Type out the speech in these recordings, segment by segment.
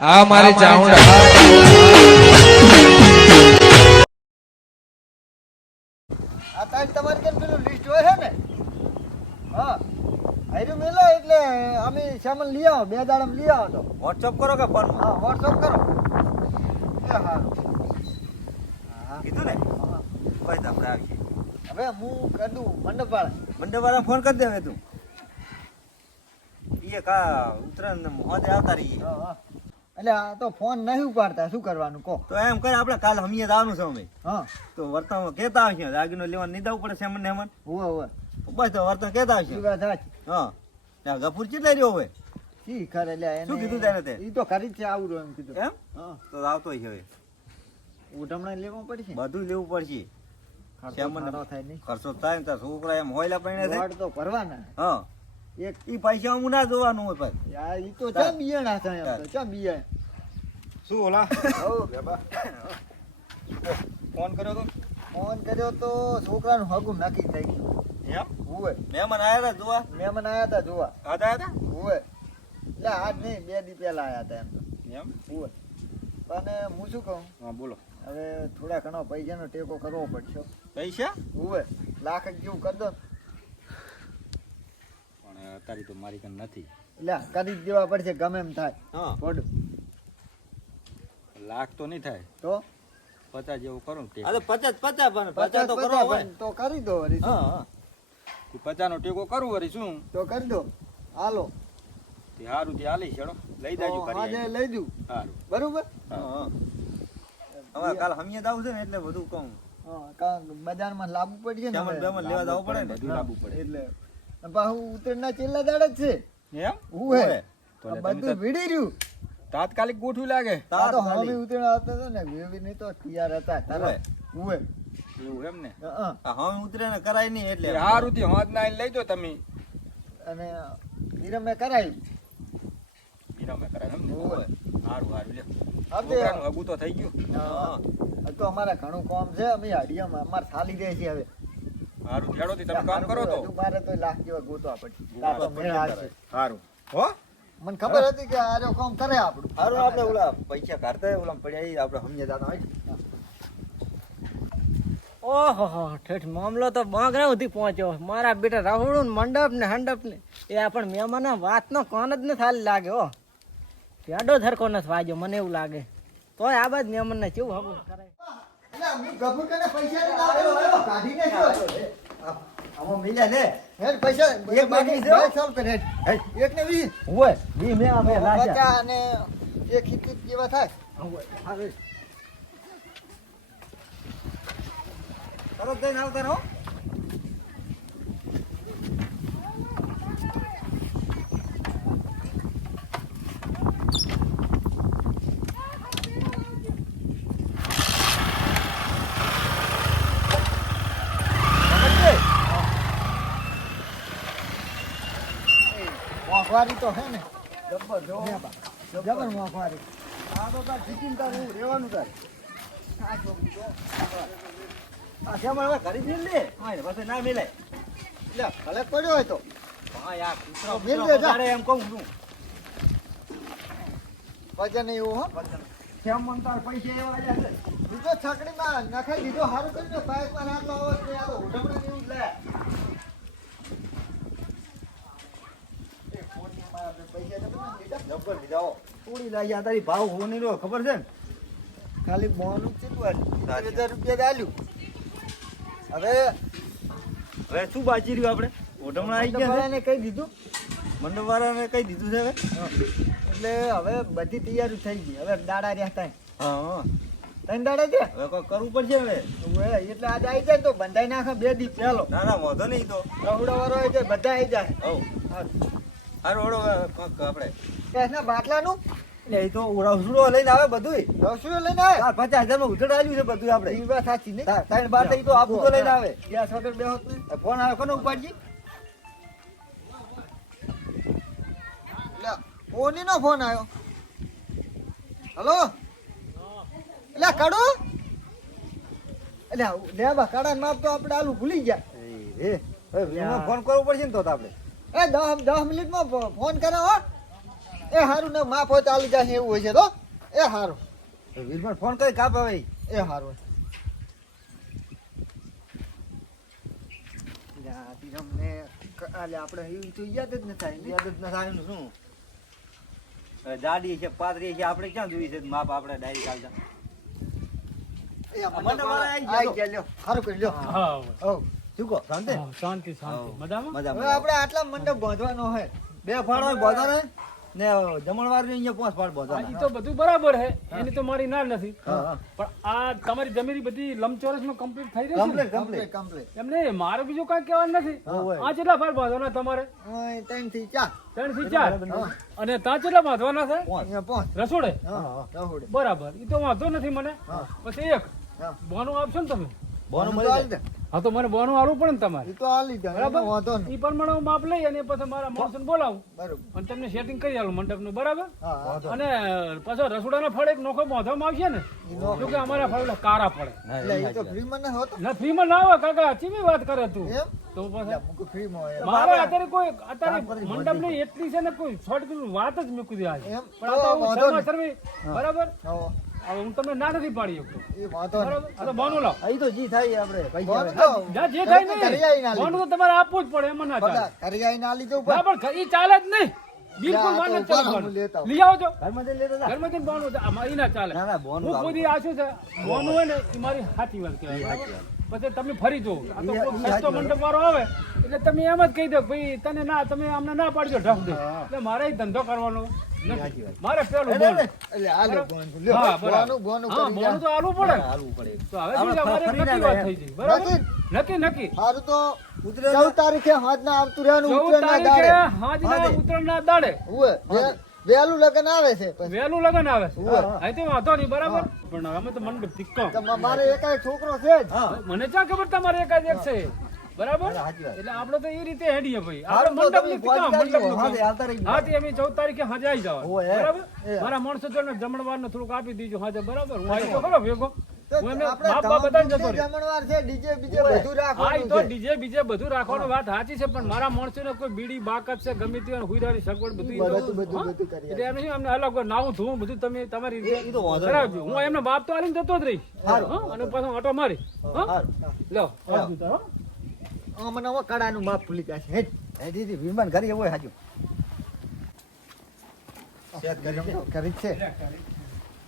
આ મારી ચાઉંડા આ તારી તમારી કેમ પેલું લિસ્ટ હોય છે ને? હા. આયરું મેલો એટલે અમે સામાન લઈ આવો બે દાડમ લઈ આવો તો. વોટ્સઅપ કરો કે ફોન હા વોટ્સઅપ કરો. એ હા. કીધું ને? ભાઈ તો આપણે આવીએ. હવે હું કદું દઉં મંડપવાળા મંડપવાળા ફોન કરી દે હવે તું. એ કા ઉત્તરાયણ મોદે આવતા રહીએ. હા, હા. એટલે આ તો ફોન નહીં ઉપાડતા. શું કરવાનું? કહો. તો એમ કરે આપણે કાલ હમીએ આવવાનું છે અમે. હા. તો વર્તન કેતા આવશે દાગીનો લેવા નહીં દઉં પડે છે ને હેમન હોવે હોવે. બસ તો વર્તન કેતા આવશે. વાત સાચી? હા. ગફુર કેટલા રહ્યો હવે? શી કરે લે એને શું કીધું તારે તે? ઈ તો કરી છે આવું એમ કીધું. એમ? હા. તો આવતો છે હવે. ઉઢમણા લેવું પડશે? બધું લેવું પડશે. ખર્ચો થાય ને છોકરા એમ હોયલા પૈણે તો ભરવાના. હા. એક ઈ પૈસા હું ના જોવાનું હોય પાછું યાર ઈ તો ચા બિયાણા છે એમ તો ચા બિયાણ. શું ઓલા? ફોન કર્યો તો? ફોન કર્યો તો છોકરાનું હગું નક્કી થઈ ગયું. એમ? હુવે. મહેમાન આયા હતા જોવા? મહેમાન આયા હતા જોવા. આદા હતા હુએ એટલે આજ નહીં બે દી પહેલા આયા હતા એમ એમ? હુએ પણ હું શું કહું? હા બોલો. હવે થોડા ઘણો પૈસાનો ટેકો કરવો પડશે. પૈસા? હુવે. લાખ જેવું કરી દો પણ અત્યારે તો મારી કન નથી. એટલે કરી જ દેવા પડશે ગમે એમ થાય. હા. થોડું લાખ તો નહીં થાય. તો? પચાસ જેવું કરો ને અરે પચાસ પચાસ પણ પચાસ તો કરો તો કરી દો વરી હા હા. પચાસ નો ટેકો કરું વરી શું? તો કરી દો. હાલો. તે હારું તે હાલી છેડો લઈ જાજો કરી આજે લઈ દઉં. હારું. બરોબર? હા હા. હવે કાલ હમીએ જવું છે ને એટલે બધું કહું. હા કારણ કે બજારમાં લાવવું પડશે ને. લેવા જવું પડે ને? બધું લાવવું પડે. એટલે. પાછું ઉત્તરના છેલ્લા દાડે જ છે. એમ? હું હે? બધું ભીડી રહ્યું. તાત્કાલિક ગોઠવી લાગે. આ તો હવે ઉત્તરાયણ આવતો હતો ને વેવી નહીં તો તૈયાર હતા તારા ઉવે. એવું એમ ને? હવે ઉતરે ને કરાય નહીં એટલે. સારું થી હોજ ના લઈ દો તમે. અને હીરમે કરાયું? હીરામે કરાય એમ ને? ઉવે. સારું સારું લે આપણે હગું તો થઈ ગયું. હા તો અમારે ઘણું કામ છે અમે હાડિયામાં અમારે ચાલી રહે છે હવે. સારું થી તમે કામ કરો તો. મારે તો લાખ જેવા ગોતવા પડે સારું હો? મને ખબર હતી કે આ કામ કરે આપણું. સારું આપણે ઓલા પૈસા કાઢતા ઓલા પડ્યા આપણે સમજે દાદા હોય ઓહો ઠેઠ મામલો તો બાંગરા સુધી પહોંચ્યો. મારા બેટા રાહુડું ને મંડપ ને હંડપ ને એ પણ મહેમાન વાતનો કોન જ ને થાલી લાગે હો. પેડો ધરકો નથી વાગ્યો મને એવું લાગે. તોય આ બાદ મહેમાન ને કેવું હગું કરાય? પૈસા કાઢીને? આમાં મિલ્યા ને હેડ પૈસા એક બાકી છે, હો? બાવીસ સો રૂપિયા હેડ. હેડ, એક ને વીસ. હોય વી મે અમે લાગ્યા પચાસ અને એક સિત્તેર જેવા થાય. તરત જઈને આવતા રહો. મોંઘવારી તો હે ને? જબર જો જબ્બર મોંઘવારી. આ તો તાર શીખીને તાર હું રહેવાનું તાર. આ હવે ઘરી જઈને લે? હા ને ના મિલે એટલે ભલે પડ્યો હોય તો. હા યાર કૂતરો મિલ દે જા. એમ કહું છું. વજન એવું હો. કેમ મન તાર પૈસા એવા છે? બીજો છકડીમાં નખાઈ દીધો સારું કરીને પાઇપમાં નાખલો હોય તો આ તો ઉઠમણા જેવું જ લે એ ખોટીમાં આપણે પૈસા જબર ના લીધા. જબ્બર હો લાગ્યા તારી ભાવ હોની રહ્યો ખબર છે ને? ખાલી મોનું કેટલું. હજાર રૂપિયા ચાલ્યું હવે હવે શું બાજી રહ્યું આપણે? ઓઢમણા આવી ગયા કહી દીધું. મંડપ વાળાને કઈ દીધું છે હવે? એટલે હવે બધી તૈયારી થઈ ગઈ. હવે દાડા રહ્યા તા હા હા. ત્રણ દાડા છે? હવે કોઈ કરવું પડશે હવે? એટલે આજે આવી જાય તો બંધાઈ નાખે બે દી. પહેલો ના ના વાંધો નહીં તો. રવડો વાળો આવી જાય બધા આવી જાય. હવ. હારું. ઓળો હવે આપણે. બાટલાનું? તો ઉડાવસુડો લઈને આવે બધું રસુડો લઈને આવે? પચાસ હજારમાં ઉધડ આવ્યું છે બધું આપણે. એ વાત સાચી નહીં તા- બાર તો તો આપું તો લઈને આવે. ગેસ વગર બે હોત ફોન આવ્યો કોનો ઉપાડજી? એટલે નો ફોન આવ્યો. હલો? એટલે કડો એટલે લે બા કડા માપ તો આપણે આલુ ભૂલી ગયા. એ ફોન કરવો પડશે ને તો તો આપણે. એ દસ દસ મિનિટમાં ફોન કરો હો. એ હારું ને માફ હોય ચાલી જાય એવું હોય છે તો. એ હારું. વીરભાઈ ફોન કરી કાપ હવે. એ હારું. આપણે એવું તો યાદ જ ન થાય યાદ જ ન થાય શું? જાડી છે પાતળી છે આપણે ક્યાં જોઈ છે? માપ આપણે ડાયરી કાઢતા એ આ મંડપ વાળા આઈ ગયા આઈ તો. ગયા લ્યો. હારું કરી લ્યો. હા હઉ. શું કહો? શાંતિ હા, શાંતિ શાંતિ. હા. મજામાં. મજા હવે આપણે આટલા મંડપ બાંધવાનો હોય બે ફાળો બોધારે ને જમણવારની અહીંયા પાંચ પાડ બોધા ઈ તો બધું બરાબર હે. એની તો મારી ના નથી. પણ આ તમારી જમીન બધી લંબચોરસમાં કમ્પ્લીટ થઈ રહી છે કમ્પ્લીટ કમ્પ્લીટ કમ્પ્લીટ કમ્પ્લીટ એમ નહીં મારે બીજું કઈ કહેવાનું નથી. આ કેટલા ફાળ બાંધવાના તમારે? ઓય ત્રણથી ચાર. ત્રણથી ચાર અને ત્યાં કેટલા બાંધવાના છે? રસોડે? બરાબર. ઈ તો વાંધો નથી મને. પછી એક. બોનું આપશો ને તમે? બોનું મળી જાય. હા તો મને બોનું આલું પણ તમારે. ઈ તો આલી જાય બરાબર? વાંધો નહીં. ઈ પ્રમાણે હું માપ લઈ અને પછી મારા માણસોને બોલાવું. બરાબર. અને તમને સેટિંગ કરી આલું મંડપનું બરાબર? અને પાછો રસોડાના ફળ એક નોખો બાંધવામાં આવશે ને જો કે અમારા ફળ. કારા એટલે એ તો ફ્રીમાં ન હોતો? ના ફ્રીમાં ના આવે કાકા ચીવી વાત કરે તું. તો પછી. મારે અત્યારે કોઈ અત્યારે મંડપની એટલી છે ને કોઈ શોર્ટ વાત જ મૂકી દે આજે પણ બરાબર? હવે હું તમને ના નથી પાડી શકતો. એ વાંધો નહીં. તો બોનું લાવ. અહીં તો જી થાય આપણે પૈસા જા જે થાય ઘરે ને આલી બોનું તો તમારે આપવું જ પડે એમાં ના ચાલે. કરિયાઈ ના પણ પણ ઈ ચાલે જ નહીં. બિલકુલ માન જ લેતા લઈ આવો ઘરમાં લેતા. જા. ઘરમાં જઈને બોનું અમારી ના ચાલે. ના ના બોનું હું ખુદ આ શું છે? બોનું હોય ને ઈ મારી સાચી વાત કહેવાય પછી તમે ફરી જુઓ. આ તો સસ્તો મંડપ વાળો આવે એટલે તમે એમ જ કહી દો ભાઈ તને ના તમે અમને ના પાડજો ઢફ દે. એટલે મારે ધંધો કરવાનો. મારે પેલું બોલ. એટલે આલે બરાબર. હા, બોનું બોનું હા બોનું તો આલવું પડે. ને. પડે. તો હવે શું છે, આપણે અમારે ફરી ના નક્કી વાત થઈ ગઈ. બરાબર? નક્કી નક્કી હારું તો ઉતરે ને? ચૌદ તારીખે હાથના આવતું રહેવાનું ચૌદ ઉત્તરાયણના દાડે. હાજના હાજે. ઉત્તરાયણના દાડે. ઉવે, વે- વહેલું આવે છે. વહેલું લગન આવે છે. તો વાંધો નહીં બરાબર? પણ અમે તો મંડપ ધિક્કો મારે એકાએક છોકરો છે મને ક્યાં ખબર તમારે એકાદ એક છે? બરાબર. એટલે આપણે તો એ રીતે હેડીએ ભાઈ. આપણે તો મંડપનું કામ, મંડપ. હા. તે અમે 14 તારીખે હજાઈ જવા. બરાબર? મારા માણસો જોડે જમણવારનું થોડુંક આપી દીજો હાજે બરાબર? હું આવી તો ખરો ભેગો. હું એમને બાપ. જમણવાર તો આલીને જતો જ રહી અને પાછો ઓટો મારી? લો મને હવે કડાનું માપ ભૂલી ગયા છે. હે દીદી વિમાન ઘરે એવું હાજુ. કરી છે.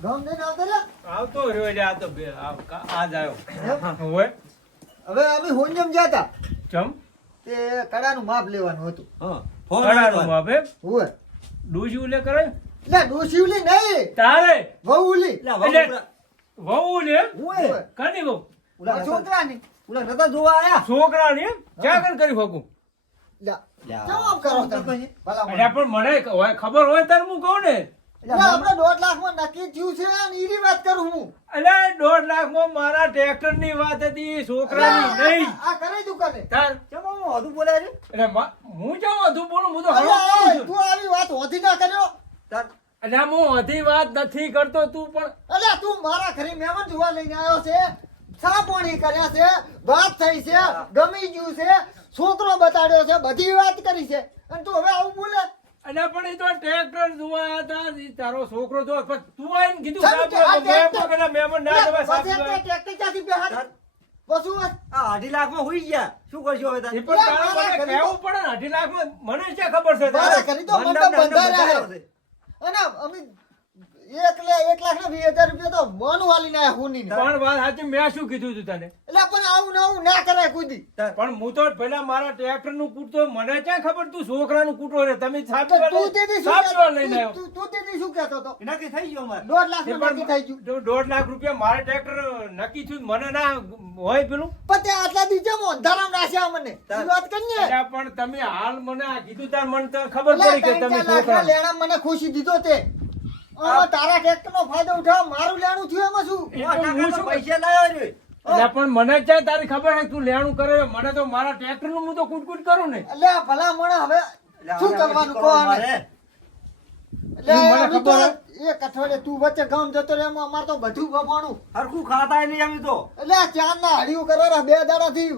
ગામ જઈને આવતા રહ્યા? આવતો રહ્યો એટલે આ તો બે- આ કા- આજ આવ્યો. એમ? હવે અમે હોંજમ ગયા ચમ? તે કડાનું માપ લેવાનું હતું. હા. ફોન કડાનું આવ્યો. બાપે ઉવે. ડૂસી ઉલે કરે લે ડોશીવલી નહીં. તારે? વહુ એટલે- ઉલા- વહુ ને હું? વહુ? નતા- છોકરાની. ઉલા રતા જોવા આયા? છોકરા ને ક્યાં કન કરી શકું લ્યા. જવાબ કરો તમે. ભલા પણ મને હોય- ખબર હોય તાર હું કહું ને આપણે દોઢ લાખમાં નક્કી થયું છે ઈની વાત કરું હું. એટલે દોઢ લાખમાં મારા ટ્રેક્ટરની વાત હતી છોકરાની નહીં. આ કરે તું કરે તાર કેમ હું વધુ બોલે છે? એટલે હું જાઉં વધુ બોલું? હું તો હળો તું આવી વાત હોતી ના કર્યો. તાર એટલે હું અધી વાત નથી કરતો તું પણ અલ્યા તું મારા ઘરે મહેમાન જોવા લઈને આવ્યો છે. ચા પાણી કર્યા છે વાત થઈ છે ગમી ગયું છે છોકરો બતાડ્યો છે બધી વાત કરી છે અને તું હવે આવું બોલે અને પણ એ તો ટ્રેક્ટર જોવા હતા તારો છોકરો જો તું આઈને કીધું મેં મહેમાન ના જવાય, ટ્રેક્ટર ક્યાંથી બેહાડ? પશુ આ અઢી લાખમાં હુઈ ગયા શું કરશો હવે તાર? પણ તારે મને કહેવું પડે ને, અઢી લાખમાં મને ક્યાં ખબર તો. છે. અને અમે એક એક લાખ ને વીસ હજાર રૂપિયા તો મોનું વાલીને આયા હુંની પણ વાત સાચી મેં શું કીધું તું તને? એટલે પણ આવું ને ના કરાય કોઈ પણ હું તો પેલા મારા ટ્રેક્ટરનું કૂટતો મને ક્યાં ખબર તું છોકરા નું કૂટો રે? તમે સાહેબ તું તેથી શું લઈને આવ્યો. તું- તું તેથી શું કહેતો હતો? નક્કી થઈ ગયું અમારે. દોઢ લાખ નક્કી થઈ ગયું. દોઢ લાખ રૂપિયા મારે ટ્રેક્ટર નક્કી થયું મને ના હોય પેલું? પણ તે આટલા દિવસે અંધારામાં રાખ્યા મને વાત કરીએ? પણ તમે હાલ મને આ કીધું તાર મને ખબર પડી કે તમે છોકરા. લેણા મને ખુશી દીધો તે. આમાં તારા ટ્રેક્ટર નો ફાયદો ઉઠાવ મારું લેણું થયું એમાં શું? એ સો હું શું પૈસા લાવ્યો છે. અલ્યા પણ મને ક્યાં તારી ખબર છે તું લેણું કરે મને તો મારા ટ્રેક્ટરનું હું તો કૂટ કરું ને. એટલે ભલા મને હવે શું કરવાનું કહો આને? એટલે એક અઠવાડિયે તું વચ્ચે ગામ જતો રહે એમાં અમારે તો બધું બફાણું હરખું ખાતા નહીં અમે તો. એટલે ચાર ના હડિયું કરવા બે દાડા થી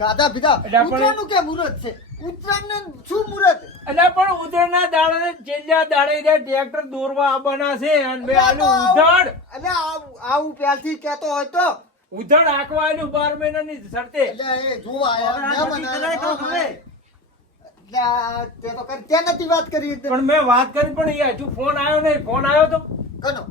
ગાધા પીધા એટલે ઉતરાનું કે મુરત છે? ઉત્તરાયણ શું મુહૂર્ત એટલે પણ ઉધડના દાડે ચેલ્યા દાડે ટ્રેક્ટર દોરવા આવવાના છે અને મેં આનું ઉધડ અલ્યા આવું- પહેલથી કહેતો હોય તો. ઉધડ આંકવાનું બાર મહિનાની શરતે. અલ્યા એ જોવા આયા, હવે આ મહેમાન નક્કી આયા, કરાય તો કરી નથી વાત કરી પણ મેં વાત કરી પણ એ હજુ ફોન આવ્યો નહીં. ફોન આવ્યો તો? કનો?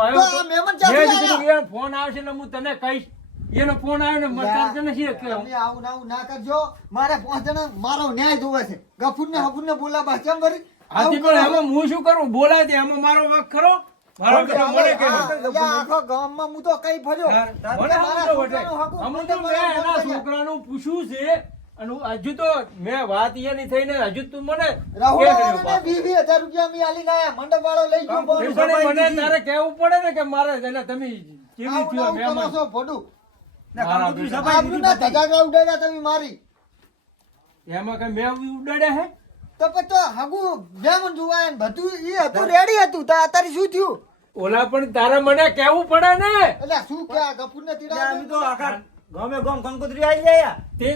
આવ્યો તો તો. આ મહેમાન મેં ક્યાંથી કીધું આવ્યા? કે ફોન આવશે ને હું તને કહીશ. એનો ફોન આવ્યો ને મને તરત નથી કહેવું. આવું આવું ના કરજો. મારે પાંચ જણા મારો ન્યાય જોવે છે. ગફુર ને હફુર ને બોલાવા કેમ કરી હાથી પણ હવે હું શું કરું? બોલાય તે એમાં મારો વાંક ખરો? મારો બેટો મને કે આખો ગામમાં હું તો કઈ ફર્યો. મને મારા છોકરાનું હકું અમુક મને તો મેં બરાબર એના સમજાય. છોકરાનું પૂછ્યું છે અને હજુ તો મેં વાત એની થઈને હજુ તું મને કે રૂપિયા અમે આલીને આયા. મંડપ વાળો લઈ ગયો મને તારે કેવું પડે ને કે મારે તમે કેવી થયો આબરૂના ધજાગરા ઉડાડ્યા તમે મારી. એમાં કઈ મેં ઉડાડ્યા હે? તો પછી તો હગુ મહેમાન જોવા બધું ઈ હતું રેડી હતું. તો અત્યારે શું થયું? ઓલા પણ તારા મને કેવું પડે ને? એટલે શું કે આ ગફુરને એટલે તીડા અમે તો આખા ગામે ગામ કંકોત્રી આવી જાય તે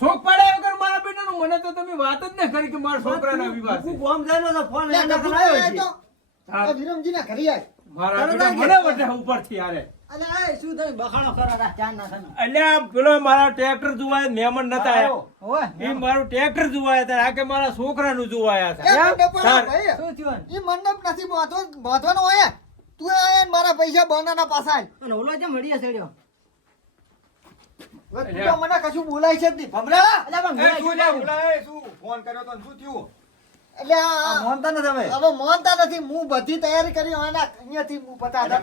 શોખ પાડ્યા વગર મારા બેટાનું? મને તો તમે વાત જ ન કરી કે મારા છોકરાના વિવાહ છે ગામ તો ફોન કરાયો છે. ઘરે આયા. મારા બેટા આવી મને વટે ઉપરથી આલે અલે શું થયું? બખાડો કરો રા ચાર ના અલ્યા પેલો મારા ટ્રેક્ટર જોવાય મહેમાન નતા આયા. એ મારું ટ્રેક્ટર જોવાયા હતા આ કે મારા છોકરાનું જોવાયા હતા મંડપ વાળા તાર- ભાઈ, શું થયું? ઈ મંડપ નથી બાંધવો બાંધવાનો હોય. તું આયા મારા પૈસા બનાના પાછા આલ. અને ઓલો જે મળીએ ચડ્યો? તું મને કશું બોલાય છે જ નહીં. પણ શું કર્યું? આ- આ આ માનતા નથી હવે હવે માનતા નથી. હું બધી તૈયારી કરી આના અહીંયાથી હું પતા હતા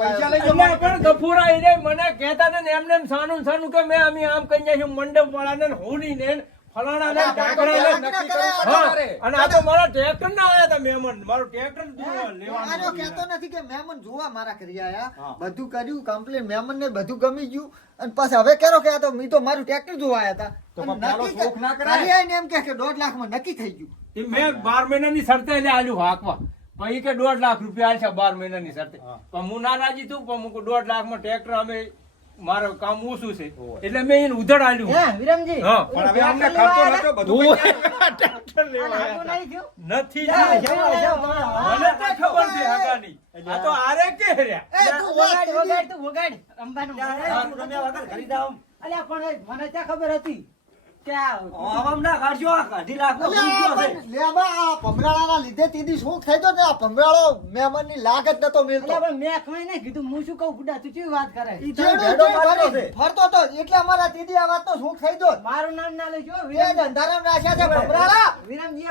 પૈસા લઈ એટલે પણ ગફુરા એને મને કહેતા ને એમને એમ સાનું સાનું કે મેં અમે આમ કહીએ છીએ મંડપ વાળાને હોની ને ફલાણા ને અલા, પણ તો ઢાંકણા ને નક્કી કર્યા. અને આ તો મારા ટ્રેક્ટર ના આવ્યા હતા મહેમાન. મારું ટ્રેક્ટર જોવા આનો કહેતો નથી કે મહેમાન જોવા મારા કરી આયા. બધું કર્યું કમ્પ્લેન મહેમાન ને બધું ગમી ગયું. અને પાછા હવે કેરો કે આ તો મી તો મારું ટ્રેક્ટર જોવા આયા નક્કી એમ કહે કે દોઢ લાખમાં નક્કી થઈ ગયું. એ મેં બાર મહિનાની શરતે એટલે આલ્યું હાંકવા પછી કે દોઢ લાખ રૂપિયા આલશે બાર મહિનાની શરતે પણ હું ના રાજી છું પણ હું દોઢ લાખમાં ટ્રેક્ટર અમે મારું કામ ઓછું છે એટલે મેં એને ઉધડ આલ્યું વિરમજી હા. પણ હવે અમને લેવા નતો બધું ટ્રેક્ટર લેવા થયું? નથી થયું. મને તો ખબર છે હગાની. આ તો આરે કે રહ્યા એ તું વગાડ, વગાડ, તું વગાડ. અંબાનું વગાડ. એ તું રમ્યા વગર ઘરી અલ્યા પણ મને ત્યાં ખબર હતી ના? નો ને મારું નામ ના લેજો વિરમજી. રાખ્યા છે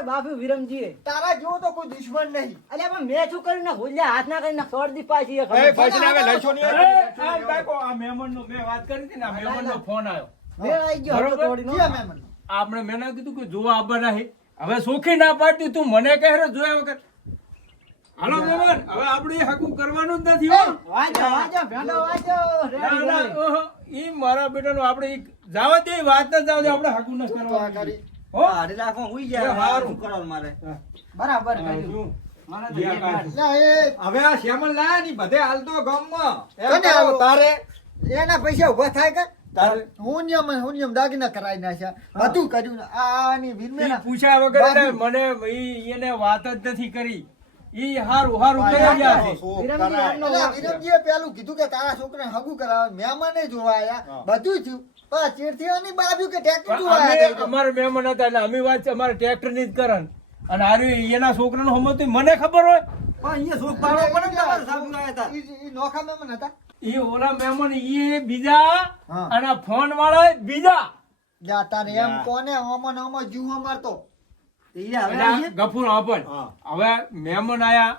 બાપુ વિરમજીએ. તારા જેવો તો કોઈ દુશ્મન નહીં. અલ્યા પણ મેં શું કર્યું? ને હોલ્યા હાથ ના કરીને છોડ પાછી આ મહેમાનનો મેં વાત કરી હતી ને આ મહેમાનનો ફોન આવ્યો. મેળ ગયો. આપણે મેં ના કીધું કે જોવા આવવાના છે હવે સોખી ના પાડતી તું મને કહે રે જોયા વગર. હાલો મહેમાન હવે આપણે હકું કરવાનું જ નથી હો. વાંચો વાંચો ભેંડો ના, ના, ઈ મારા બેટાનું આપણે ઈ જાવા દે વાત જ જાવ દે આપણે હકું ન કરવાનું. હો? હુઈ જાય હારું. મારે. બરાબર કર્યું. હવે આ શ્યામલ લાયા ની બધે હાલતો ગામમાં તારે એના પૈસા ઊભા થાય કે? તારે હું નિયમ હું નિયમ દાગીના કરાવી નાખ્યા. બધું કર્યું આની ઈ પૂછ્યા વગર મને એને વાત જ નથી કરી. ઈ હારું હારું કરી ગયા છે. શોખ વિરમજી કરાય. એમનો એટલે આ વાંક છે. વિરમજીએ પેલું કીધું કે તારા છોકરાને હગું કરાવે મહેમાને જોવાયા બધું થયું. પણ બાજુ કે ટ્રેક્ટર અમારે મહેમાન હતા એટલે અમે વાત છે અમારે ટ્રેક્ટરની જ કરન અને હારું એના છોકરાનો હમતું મને ખબર હોય. અહીંયા શોખ પાડવો પડે ને તમારે સાબુ લાયા હતા. ઈ- ઈ નોખા મહેમાન હતા. ઈ ઓલા મહેમાન ઈ બીજા અને ફોન વાળા બીજા. જા તારે એમ કોને હોમો હોમો જીવ અમારતો ઈ હવે એટલે આ આવીએ. ગફુર આપણ. હવે મહેમાન આયા.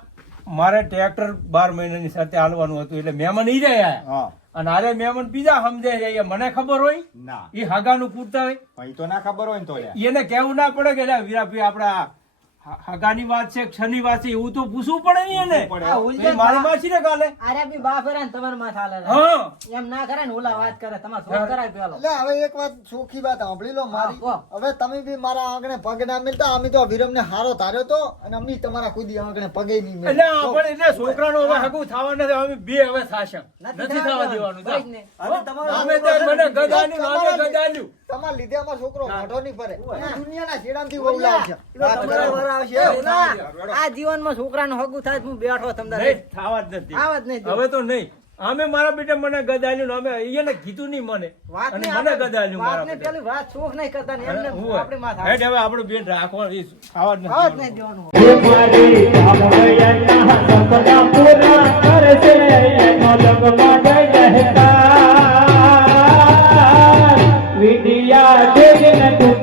મારે ટ્રેક્ટર બાર મહિનાની સાથે હાલવાનું હતું એટલે મહેમાન ઈ રહ્યા. આયા હા. અને આરે મહેમાન બીજા સમજે છે એ મને ખબર હોય ના. એ હાગાનું પૂરતા હોય. તો ના ખબર હોય ને તો એને કેવું ના પડે કે વીરાભાઈ આપડા હગાની વાત છે ક્ષણની વાત છે એવું તો પૂછવું પડે ને એને. મારી માસી ને કાલે? અરે બી બા ફેરા ને તમારા માથા લે એમ ના કરે ને ઓલા વાત કરે તમારે ફોન કરાય પેલો. એટલે હવે એક વાત ચોખ્ખી વાત સાંભળી લો મારી. હવે તમે બી મારા આંગણે પગ ના મિલતા અમે તો વિરમ ને હારો તાર્યો તો અને અમે તમારા ખુદી આંગણે પગે નહીં એટલે આપણે એટલે છોકરાનો હવે હગું થવા નથી અમે બે હવે થાશે. નથી થવા દેવાનું તમારો અમે તો મને ગદાની નામે ગદાલ્યું તમારા લીધે અમાર છોકરો મોઢો નહીં ફરે. દુનિયાના છેડામાંથી વહુ છે. તમારા વાર આવશે. આ જીવનમાં છોકરાનું હગું થાય હું બેઠો તમને. થવા જ નથી. આવા જ નહીં હવે તો નહીં. અમે મારા બેટા મને ગદાલ્યું અમે એને કીધું નહીં મને. અને મને ગદાલ્યું મારા બેટા. પેલી વાત શોખ નહીં કરતા ને એમને આપણે માથા હેડ હવે આપણો બેન રાખો એ ખાવા જ નહીં દેવાનું. વિડિયા દેખ ને તું